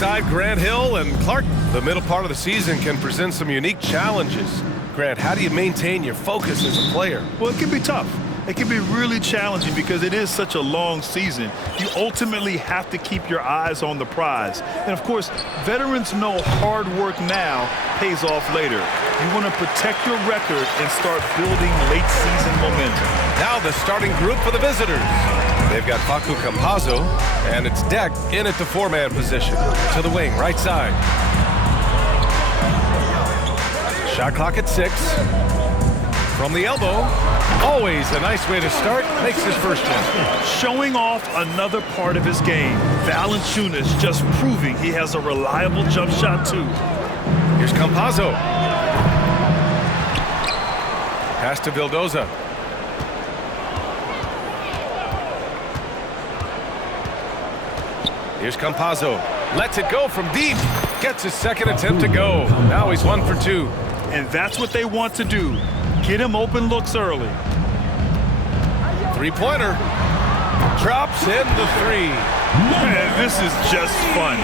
alongside Grant Hill and Clark. The middle part of the season can present some unique challenges. Grant, how do you maintain your focus as a player? Well, it can be tough. It can be really challenging because it is such a long season. You ultimately have to keep your eyes on the prize. And, of course, veterans know hard work now pays off later. You want to protect your record and start building late-season momentum. Now the starting group for the visitors. They've got Facu Campazzo, and it's Deck in at the four-man position. To the wing, right side. Shot clock at 6. From the elbow, always a nice way to start, makes his first one. Showing off another part of his game. Valanciunas just proving he has a reliable jump shot, too. Here's Campazzo. Pass to Vildoza. Here's Campazzo. Lets it go from deep. Gets his second attempt to go. Now he's 1 for 2. And that's what they want to do. Get him open looks early. Three-pointer. Drops in the 3. Man, this is just fun.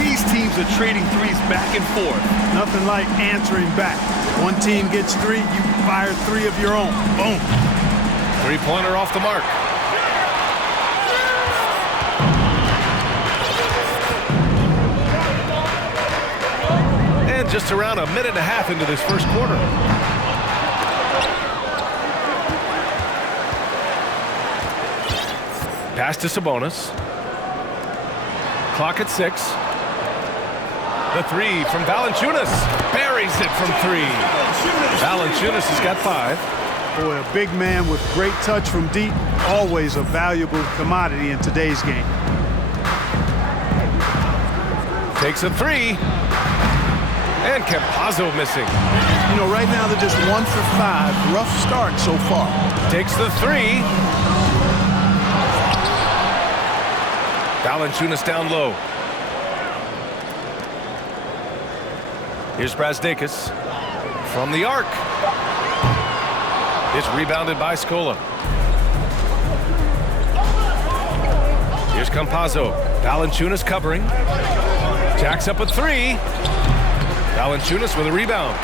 These teams are trading threes back and forth. Nothing like answering back. One team gets 3, you fire 3 of your own. Boom. Three-pointer off the mark. And just around a minute and a half into this first quarter. Pass to Sabonis. Clock at 6. The 3 from Valanciunas. Buries it from 3. Valanciunas has got 5. Boy, a big man with great touch from deep, always a valuable commodity in today's game. Takes a 3. And Campazzo missing. You know, right now they're just 1 for 5. Rough start so far. Takes the 3. Valanciunas down low. Here's Brazdeikis from the arc. It's rebounded by Scola. Here's Campazzo. Valanciunas covering. Jacks up a 3. Valanciunas with a rebound.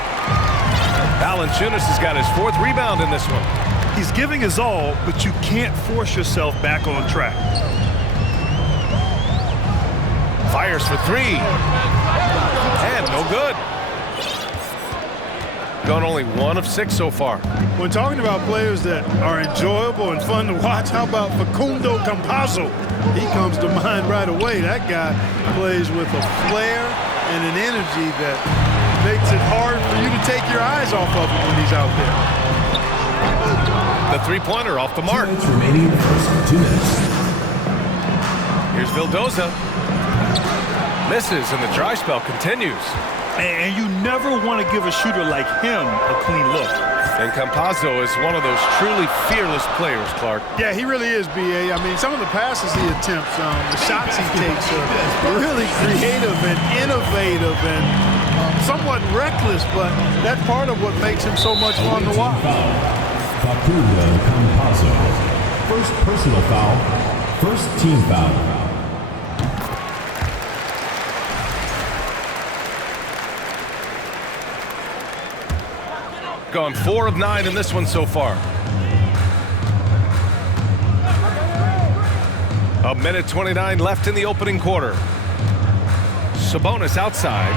Valanciunas has got his 4th rebound in this one. He's giving his all, but you can't force yourself back on track. Fires for 3. And no good. Gone only 1 of 6 so far. When talking about players that are enjoyable and fun to watch, how about Facundo Campazzo? He comes to mind right away. That guy plays with a flair and an energy that makes it hard for you to take your eyes off of him when he's out there. The three-pointer off the mark. 2 minutes remaining in the first 2 minutes. Here's Vildoza. Misses, and the dry spell continues. And you never want to give a shooter like him a clean look. And Campazzo is one of those truly fearless players, Clark. Yeah, he really is, B.A. I mean, some of the passes he attempts, the shots he takes are really creative and innovative and somewhat reckless, but that's part of what makes him so much fun to watch. Facundo Campazzo. First personal foul. First team foul. Gone 4 of 9 in this one so far. A minute 29 left in the opening quarter. Sabonis outside.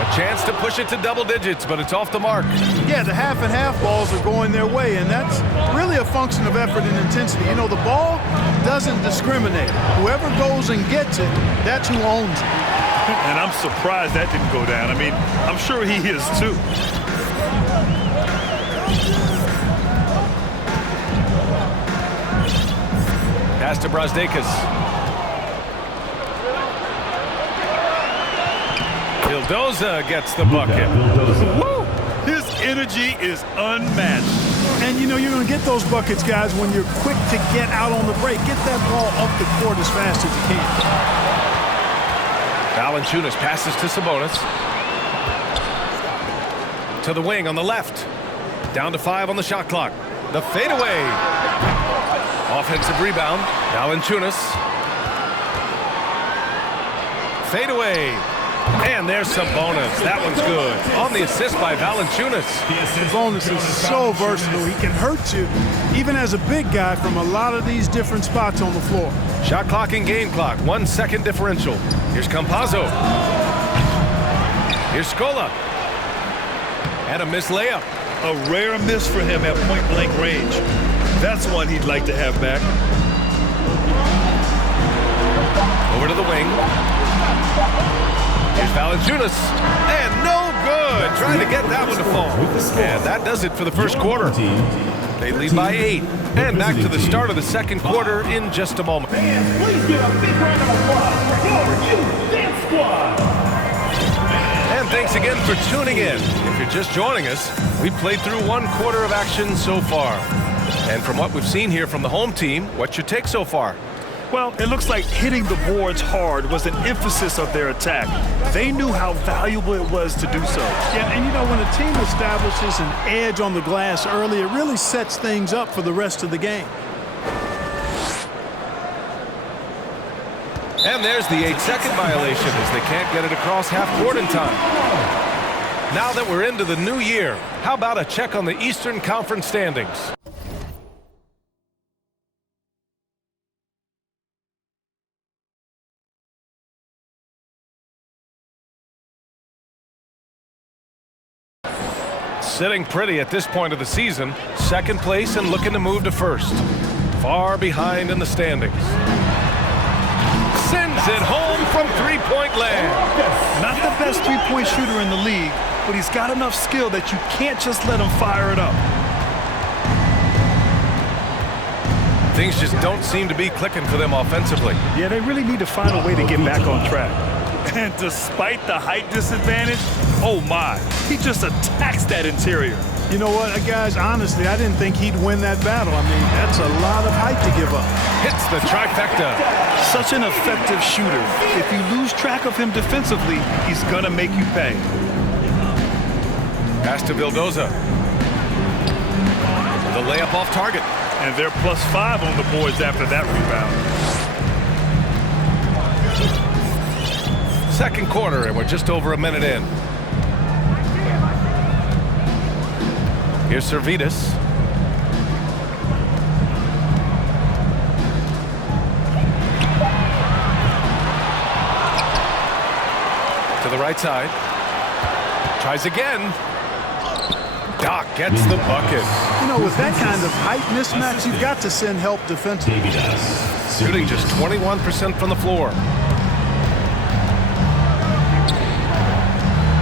A chance to push it to double digits, but it's off the mark. Yeah, the half and half balls are going their way, and that's really a function of effort and intensity. You know, the ball doesn't discriminate. Whoever goes and gets it, that's who owns it. And I'm surprised that didn't go down. I mean, I'm sure he is too. Pass to Brazdeikis. Vildoza gets the bucket. Woo! His energy is unmatched. And, you know, you're going to get those buckets, guys, when you're quick to get out on the break. Get that ball up the court as fast as you can. Valanciunas passes to Sabonis. To the wing on the left. Down to 5 on the shot clock. The fadeaway. Offensive rebound. Valanciunas. fadeaway. And there's Sabonis. That one's good. On the assist by Valanciunas. Sabonis is so versatile. He can hurt you, even as a big guy, from a lot of these different spots on the floor. Shot clock and game clock. 1 second differential. Here's Campazzo. Here's Scola. And a missed layup. A rare miss for him at point-blank range. That's one he'd like to have back. Over to the wing. Here's Valanciunas. And no good. Trying to get that one to fall. And that does it for the first quarter. They lead by 8. And back to the start of the second quarter in just a moment. Please give a big round of applause for your Dance Squad. And thanks again for tuning in. If you're just joining us, we've played through 1 quarter of action so far. And from what we've seen here from the home team, what's your take so far? Well, it looks like hitting the boards hard was an emphasis of their attack. They knew how valuable it was to do so. Yeah, and you know, when a team establishes an edge on the glass early, it really sets things up for the rest of the game. And there's the 8-second violation as they can't get it across half court in time. Now that we're into the new year, how about a check on the Eastern Conference standings? Sitting pretty at this point of the season, second place and looking to move to first. Far behind in the standings. Sends it home from three-point land. Not the best three-point shooter in the league, but he's got enough skill that you can't just let him fire it up. Things just don't seem to be clicking for them offensively. Yeah, they really need to find a way to get back on track. And despite the height disadvantage, oh my, he just attacks that interior. You know what, guys, honestly, I didn't think he'd win that battle. I mean, that's a lot of height to give up. Hits the trifecta. Such an effective shooter. If you lose track of him defensively, he's gonna make you pay. Pass to Vildoza. The layup off target. And they're +5 on the boards after that rebound. Second quarter, and we're just over a minute in. Here's Servetus. To the right side. Tries again. Doc gets the bucket. You know, with that kind of height mismatch, you've got to send help defensively. Shooting just 21% from the floor.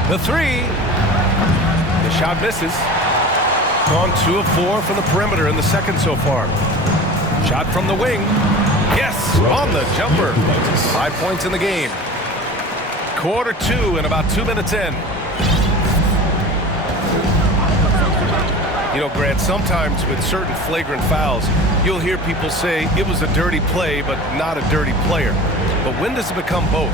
The three. The shot misses. Gone 2 of 4 from the perimeter in the second so far. Shot from the wing. Yes, on the jumper. 5 points in the game. Quarter 2 and about 2 minutes in. You know, Grant, sometimes with certain flagrant fouls, you'll hear people say it was a dirty play, but not a dirty player. But when does it become both?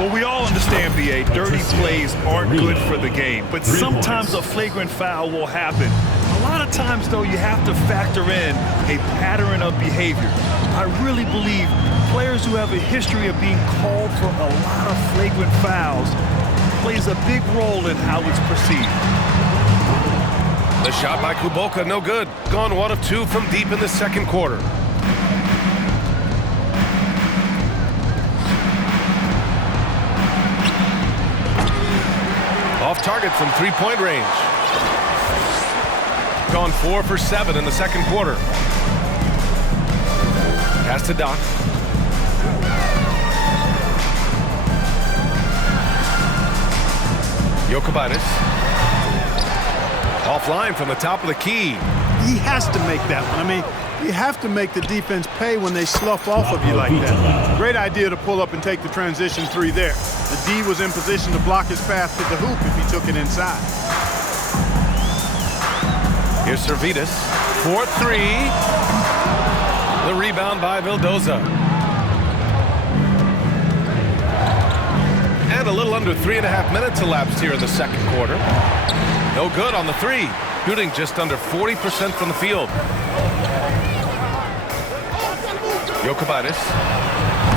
Well, we all understand, B.A., dirty plays aren't good for the game, but sometimes a flagrant foul will happen. A lot of times, though, you have to factor in a pattern of behavior. I really believe players who have a history of being called for a lot of flagrant fouls plays a big role in how it's perceived. The shot by Kuboka, no good. Gone 1 of 2 from deep in the second quarter. Off target from 3-point range. Gone 4 for 7 in the second quarter. Pass to Doc. Jokic. Offline from the top of the key. He has to make that one. I mean, you have to make the defense pay when they slough off of you like that. Great idea to pull up and take the transition 3 there. The D was in position to block his path to the hoop if he took it inside. Here's Servetus. 4-3. The rebound by Vildoza. And a little under 3.5 minutes elapsed here in the second quarter. No good on the 3. Shooting just under 40% from the field. Jokic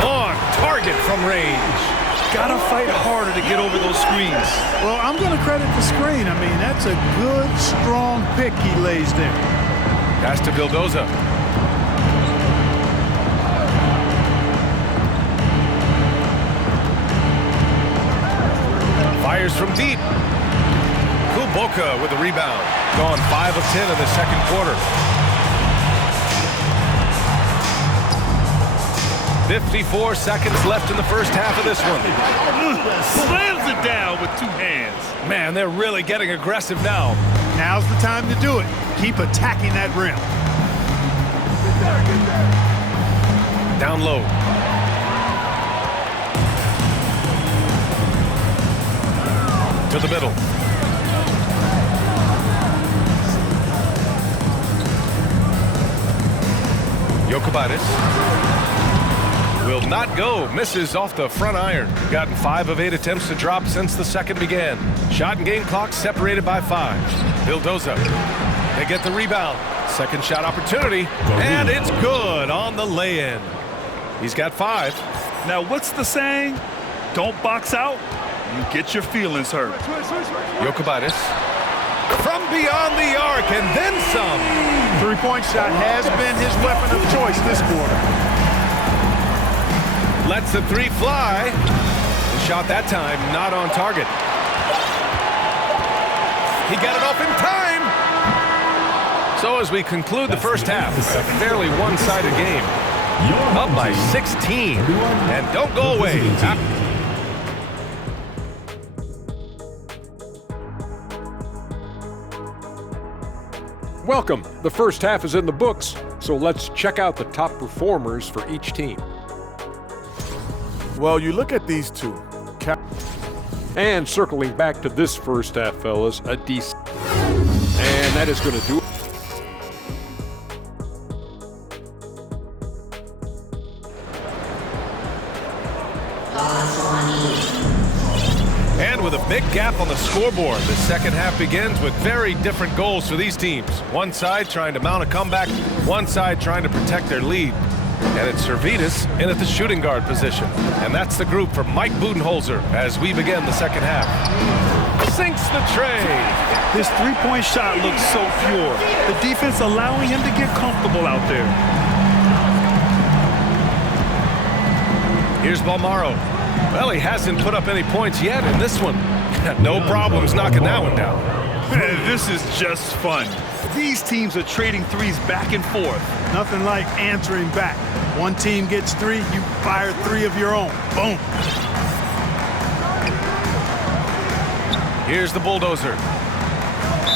on target from range. got to fight harder to get over those screens. Well, I'm going to credit the screen. I mean, that's a good, strong pick he lays there. Pass to Vildoza. Fires from deep. Kuboka with a rebound. Gone 5 of 10 in the second quarter. 54 seconds left in the first half of this one. Slams it down with 2 hands. Man, they're really getting aggressive now. Now's the time to do it. Keep attacking that rim. Down low. To the middle. Jokic will not go. Misses off the front iron. Gotten 5 of 8 attempts to drop since the second began. Shot and game clock separated by 5. Vildoza. They get the rebound. Second shot opportunity. And it's good on the lay-in. He's got 5. Now, what's the saying? Don't box out. You get your feelings hurt. Jokic from beyond the arc and then some. Three-point shot has been his weapon of choice this quarter. Lets the 3 fly. The shot that time not on target. He got it off in time. So as we conclude the first half, a fairly one-sided game. Up by 16. And don't go away. Welcome. The first half is in the books, so let's check out the top performers for each team. Well, you look at these two. And circling back to this first half, fellas, a decent. And that is going to do it. And with a big gap on the scoreboard, the second half begins with very different goals for these teams. One side trying to mount a comeback, one side trying to protect their lead. And it's Servetus in at the shooting guard position. And that's the group for Mike Budenholzer as we begin the second half. Sinks the tray. His three-point shot looks so pure. The defense allowing him to get comfortable out there. Here's Balmaro. Well, he hasn't put up any points yet in this one. No problems knocking that one down. Man, this is just fun. These teams are trading threes back and forth. Nothing like answering back. One team gets 3, you fire 3 of your own. Boom. Here's the bulldozer.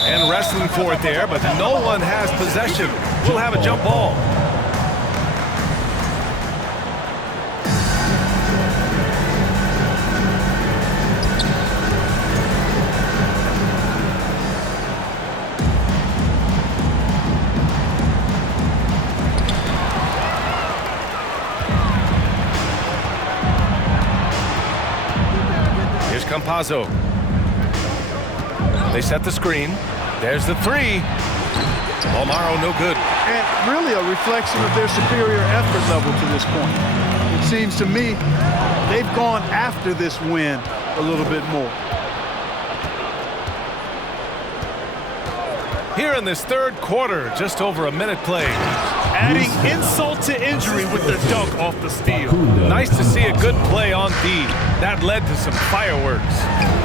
And wrestling for it there, but no one has possession. We'll have a jump ball. Campazzo. They set the screen. There's the 3. Balmaro no good. And really a reflection of their superior effort level to this point. It seems to me they've gone after this win a little bit more. Here in this third quarter, just over a minute played. Adding insult to injury with the dunk off the steal. Nice to see a good play on D. That led to some fireworks.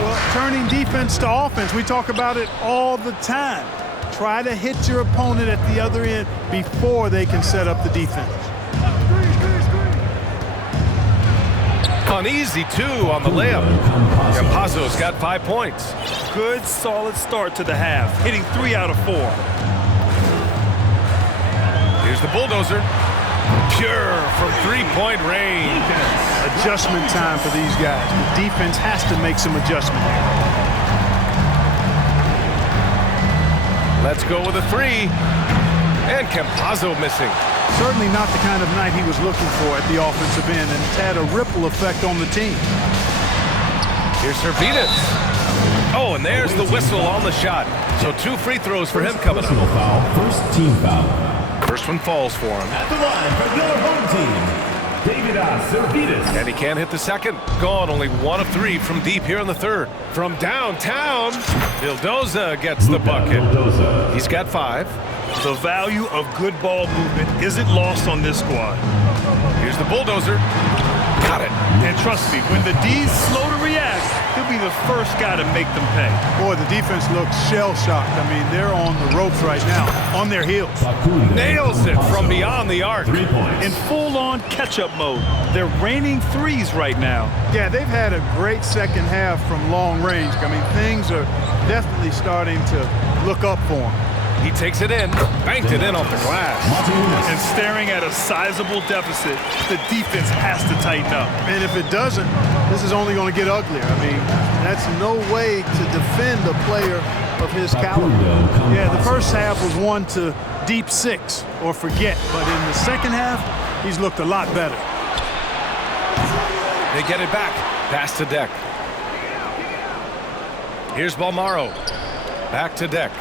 Well, turning defense to offense, we talk about it all the time. Try to hit your opponent at the other end before they can set up the defense. Uneasy, too, on the layup. Campazzo's got 5 points. Good, solid start to the half, hitting 3 out of 4. Here's the bulldozer. Pure from three-point range. Adjustment time for these guys. The defense has to make some adjustment. Let's go with a 3. And Campazzo missing. Certainly not the kind of night he was looking for at the offensive end, and it's had a ripple effect on the team. Here's Servetus. Oh, and there's the whistle on the shot. So 2 free throws for him coming Personal up. foul, first team foul. First one falls for him. At the line for your home team, And he can't hit the second. Gone only 1 of 3 from deep here in the third. From downtown, Vildoza gets the bucket. He's got 5. The value of good ball movement isn't lost on this squad. Here's the bulldozer. Got it. And trust me, when the D's slow to react, he'll be the first guy to make them pay. Boy, the defense looks shell-shocked. I mean, they're on the ropes right now, on their heels. Nails it from beyond the arc. 3 points. In full-on catch-up mode, they're raining threes right now. Yeah, they've had a great second half from long range. I mean, things are definitely starting to look up for them. He takes it in, banked it in off the glass. And staring at a sizable deficit, the defense has to tighten up. And if it doesn't, this is only going to get uglier. I mean, that's no way to defend a player of his caliber. Yeah, the first half was 1 to deep 6 or forget. But in the second half, he's looked a lot better. They get it back. Pass to Deck. Here's Balmaro. Back to Deck.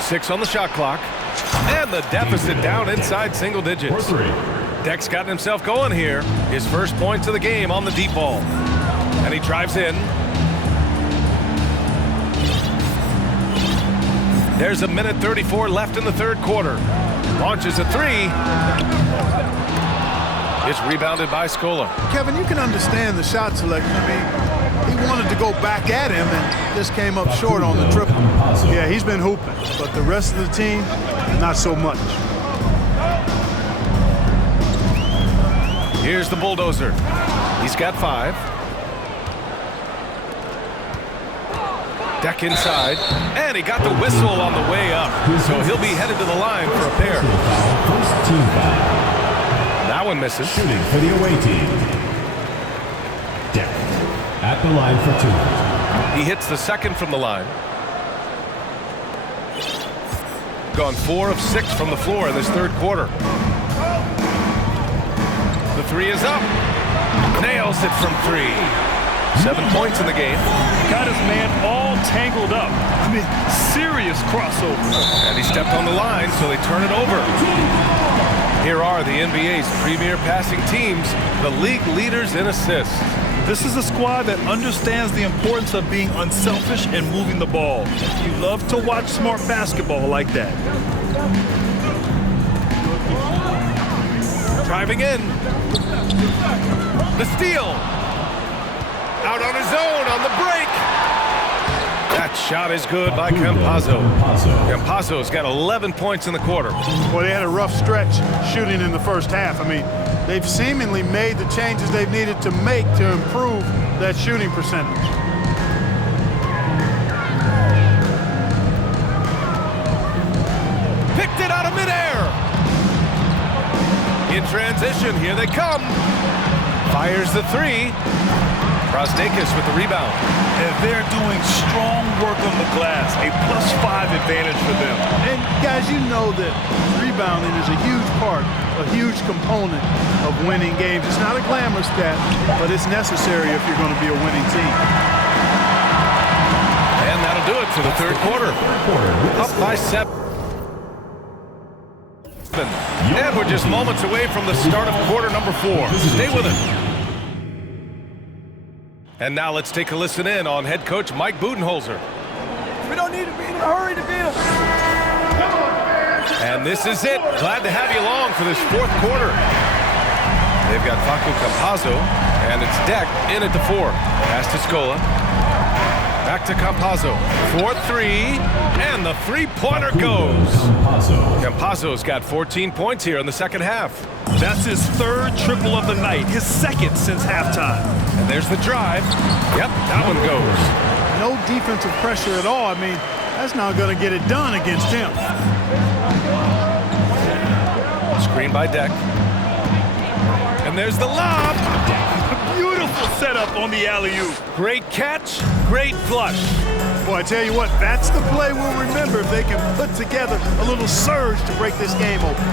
6 on the shot clock. And the deficit down inside single digits. Deck's gotten himself going here. His first points of the game on the deep ball. And he drives in. There's a minute 34 left in the third quarter. Launches a 3. It's rebounded by Scola. Kevin, you can understand the shot selection. I mean, he wanted to go back at him and just came up short on the triple. Yeah, he's been hooping, but the rest of the team, not so much. Here's the bulldozer. He's got 5. Deck inside, and he got the whistle on the way up, so he'll be headed to the line for a pair. First team foul. That one misses. Shooting for the away team. Deck at the line for 2. He hits the second from the line. Gone 4 of 6 from the floor in this third quarter. The 3 is up. Nails it from 3. 7 points in the game. Got his man all tangled up. I mean, serious crossover. And he stepped on the line, so they turn it over. Here are the NBA's premier passing teams, the league leaders in assists. This is a squad that understands the importance of being unselfish and moving the ball. You love to watch smart basketball like that. Driving in. The steal. Out on his own on the break. That shot is good by Campazzo. Campazzo's got 11 points in the quarter. Well, they had a rough stretch shooting in the first half. I mean, they've seemingly made the changes they've needed to make to improve that shooting percentage. Picked it out of midair. In transition, here they come. Fires the 3. Brasdeikis with the rebound. And they're doing strong work on the glass, a +5 advantage for them. And guys, you know that rebounding is a huge part, a huge component of winning games. It's not a glamour stat, but it's necessary if you're going to be a winning team. And that'll do it for the third quarter. Up by 7. And we're just moments away from the start of quarter number 4. Stay with us. And now let's take a listen in on head coach Mike Budenholzer. We don't need to be in a hurry to beat them. And this is it. Glad to have you along for this fourth quarter. They've got Facu Campazzo, and it's Deck in at the 4. Pass to Scola. Back to Campazzo. 4-3, and the three-pointer goes. Campazzo's got 14 points here in the second half. That's his third triple of the night, his second since halftime. And there's the drive. Yep, that one goes. No defensive pressure at all. I mean, that's not going to get it done against him. Screen by Deck. And there's the lob. Beautiful setup on the alley-oop. Great catch, great flush. Boy, I tell you what, that's the play we'll remember if they can put together a little surge to break this game open.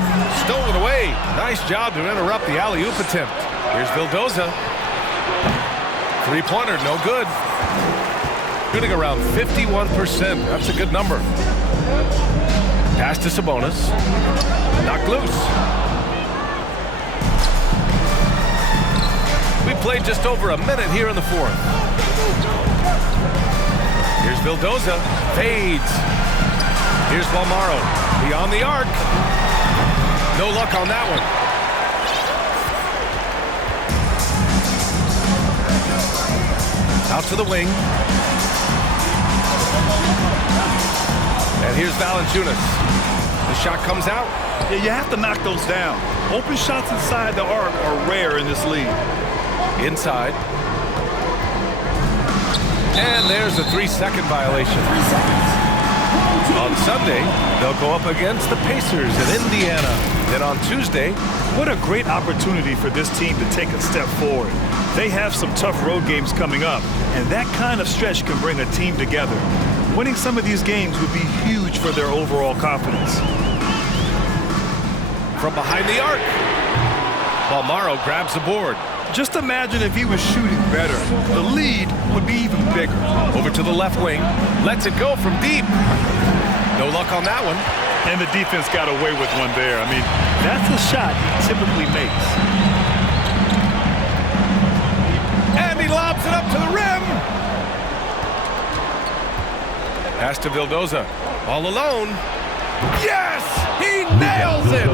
Stolen away. Nice job to interrupt the alley-oop attempt. Here's Vildoza. Three-pointer, no good. Shooting around 51%. That's a good number. Pass to Sabonis. Knocked loose. played just over a minute here in the fourth. Here's Vildoza, fades. Here's Balmaro, beyond the arc. No luck on that one. Out to the wing. And here's Valanciunas. The shot comes out. Yeah, you have to knock those down. Open shots inside the arc are rare in this league. Inside. And there's a 3-second violation. On Sunday, they'll go up against the Pacers in Indiana. Then on Tuesday, what a great opportunity for this team to take a step forward. They have some tough road games coming up, and that kind of stretch can bring a team together. Winning some of these games would be huge for their overall confidence. From behind the arc, Balmaro grabs the board. Just imagine if he was shooting better. The lead would be even bigger. Over to the left wing, lets it go from deep. No luck on that one. And the defense got away with one there. I mean, that's a shot he typically makes. And he lobs it up to the rim. Pass to Vildoza, all alone. Yes! He nails it!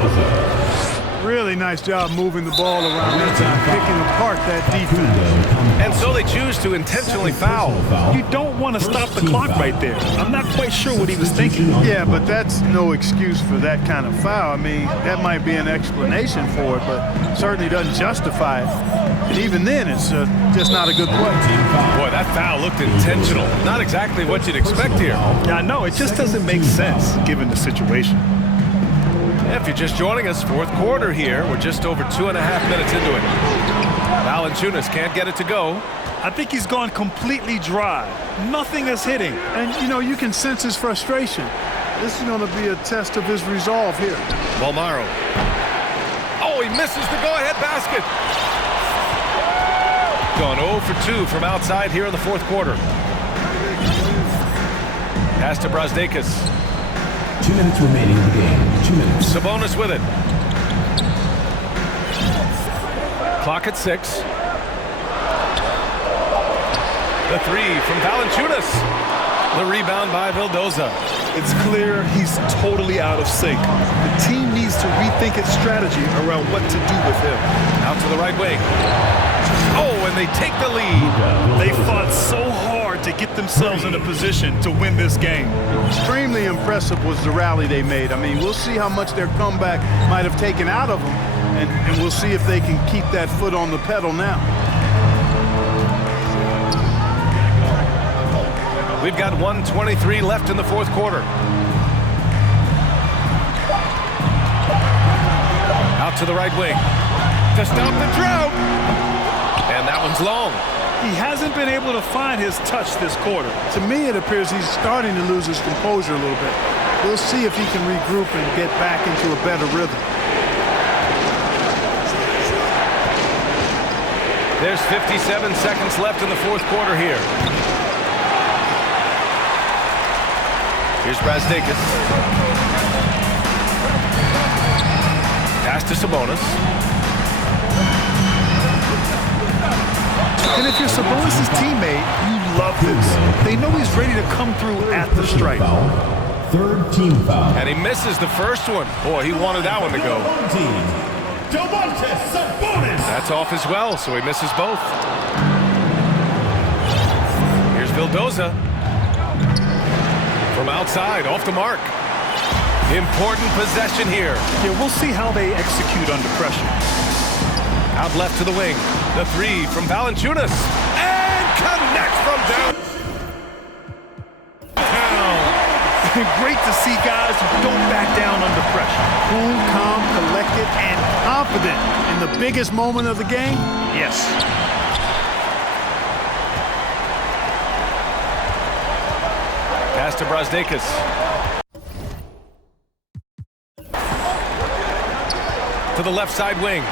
Really nice job moving the ball around that time, picking apart that defense. And so they choose to intentionally foul. You don't want to stop the clock right there. I'm not quite sure what he was thinking. Yeah, but that's no excuse for that kind of foul. I mean, that might be an explanation for it, but certainly doesn't justify it. And even then, it's just not a good play. Boy, that foul looked intentional. Not exactly what you'd expect here. Yeah, I know. It just doesn't make sense given the situation. If you're just joining us, fourth quarter here. We're just over 2.5 minutes into it. Valanciunas can't get it to go. I think he's gone completely dry. Nothing is hitting. And, you know, you can sense his frustration. This is going to be a test of his resolve here. Balmaro. Oh, he misses the go-ahead basket. Gone 0 for 2 from outside here in the fourth quarter. Pass to Brazdeikis. 2 minutes remaining in the game. 2 minutes. Sabonis with it. Clock at 6. The three from Valanciunas. The rebound by Vildoza. It's clear he's totally out of sync. The team needs to rethink its strategy around what to do with him. Out to the right wing. Oh, and they take the lead. They fought so hard to get themselves in a position to win this game. Extremely impressive was the rally they made. I mean, we'll see how much their comeback might have taken out of them, and we'll see if they can keep that foot on the pedal now. We've got 1:23 left in the fourth quarter. Out to the right wing to stop the drought. And that one's long. He hasn't been able to find his touch this quarter. To me, it appears he's starting to lose his composure a little bit. We'll see if he can regroup and get back into a better rhythm. There's 57 seconds left in the fourth quarter here. Here's Brazdeikis. Pass to Sabonis. And if you're Sabonis' teammate, you love this. They know he's ready to come through at the strike. Third team foul. And he misses the first one. Boy, he wanted that one to go. That's off as well, so he misses both. Here's Vildoza. From outside, off the mark. Important possession here. Yeah, we'll see how they execute under pressure. Out left to the wing. The three from Valanciunas. And connects from down. Great to see guys who don't back down under pressure. Cool, calm, collected, and confident in the biggest moment of the game. Yes. Pass to Brazdeikis. To the left side wing.